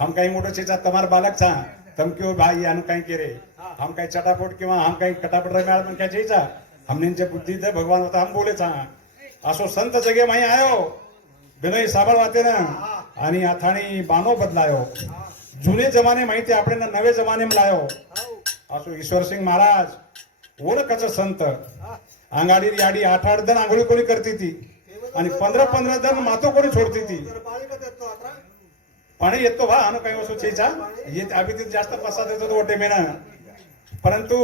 हम कहीं मोटो चेचा तमार बालक छा तुम क्यों भाई यानु के केरे हम कहीं चटापट किंवा हम कहीं कटापट मेळा पण था हमने इनसे बुद्धि दे भगवान होता हम बोले छा असो संत जगे वहीं आयो। बिनय साबळ वाते ना आणि आथानी बानो बदलायो। जुने जमाने माहिती ना नवे जमाने में लायो। असो ईश्वर सिंह महाराज ओळखच संत। आंगाडी रियाड़ी आठ आठ दिन आंघोळी कोणी करती थी। आणि पंद्रह पंद्रह दिन मातो कोणी छोड़ती थी। पाणी येतो वा आणि काही वस्तू चेचा येत आम्ही तिथे जास्त प्रसाद येतो तो वाटे मेना परंतु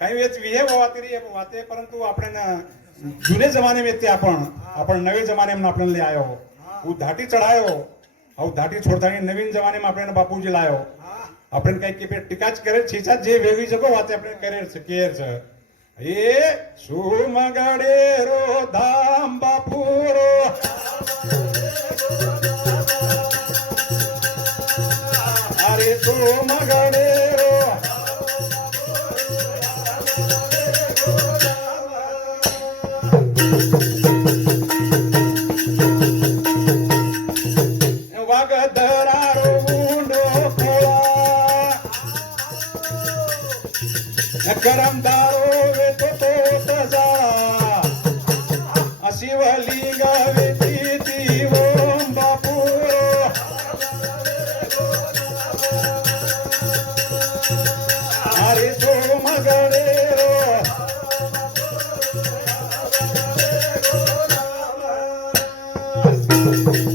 काही वेळेस विहे वाते रे वाते परंतु आपण जुने जमाने में ते आपण आपण नवे जमाने में आपण ले आयो હું ધાટી ચડાયો હું ધાટી છોડતાની નવીન જમાને માં આપણે બાપુજી લાયો આપણે કઈ કે ટીકા જ કરે છે જે વેગી જકો વાતે આપણે કરે છે કેર છે એ સુમગડે રો ધામ ખોળા કરમદારો વેતો તો તજા શિવલિંગ વેતી ઓમ બાપુ અરે તો મગડે રો અરે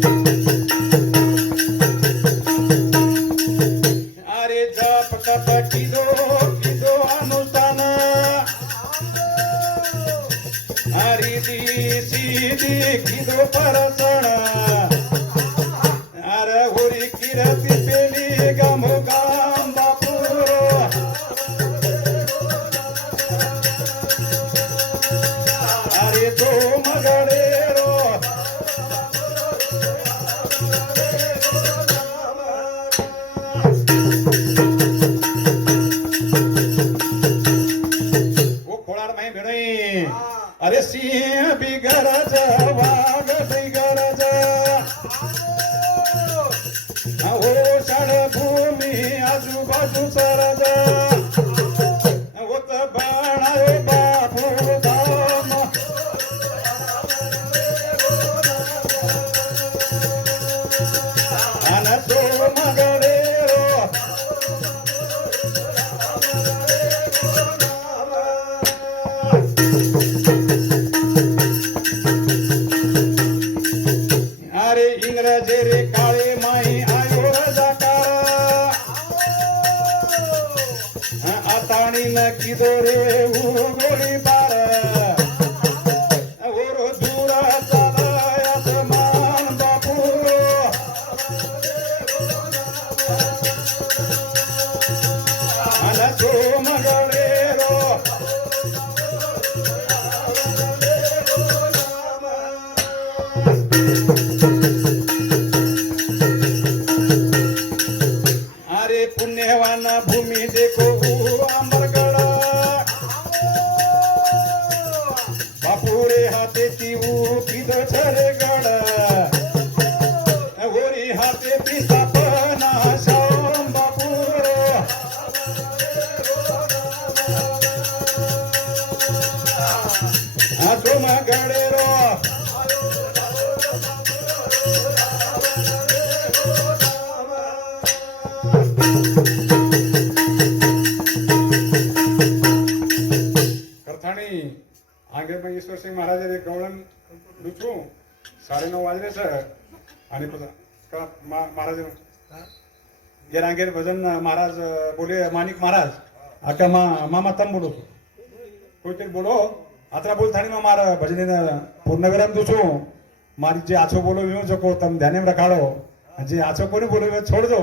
હરિદી સીધી કીધો પરસણ અરે હોરી કિરતી પેલી ગામ ગામ બાપુરો અરે તો મગડેરો রে આતાણી ન કીધો રે રે પુણ્યવાના ભૂમિ દેખો અમરગળા બાપુ રે હાથે ચીવું કીધો છરે ગળા ઓરી હાથે પીસા પના કરથાણી આંગેરમાં ઈશ્વરસિંહ મહારાજે ગવળન લૂછું સાડે નવ વાજરે છે. અને મહારાજ ઘેર આંગેર ભજન મહારાજ બોલે માનિક મહારાજ આખા મા મામા તમ બોલો છું. કોઈ કંઈક બોલો આતરા બોલ થાણીમાં મારા ભજનીને પૂર્ણવિરામ દઉં છું મારી જે આછો બોલો, એવું જકો તમે ધ્યાને રખાડો. જે આછો કોને બોલો છોડજો.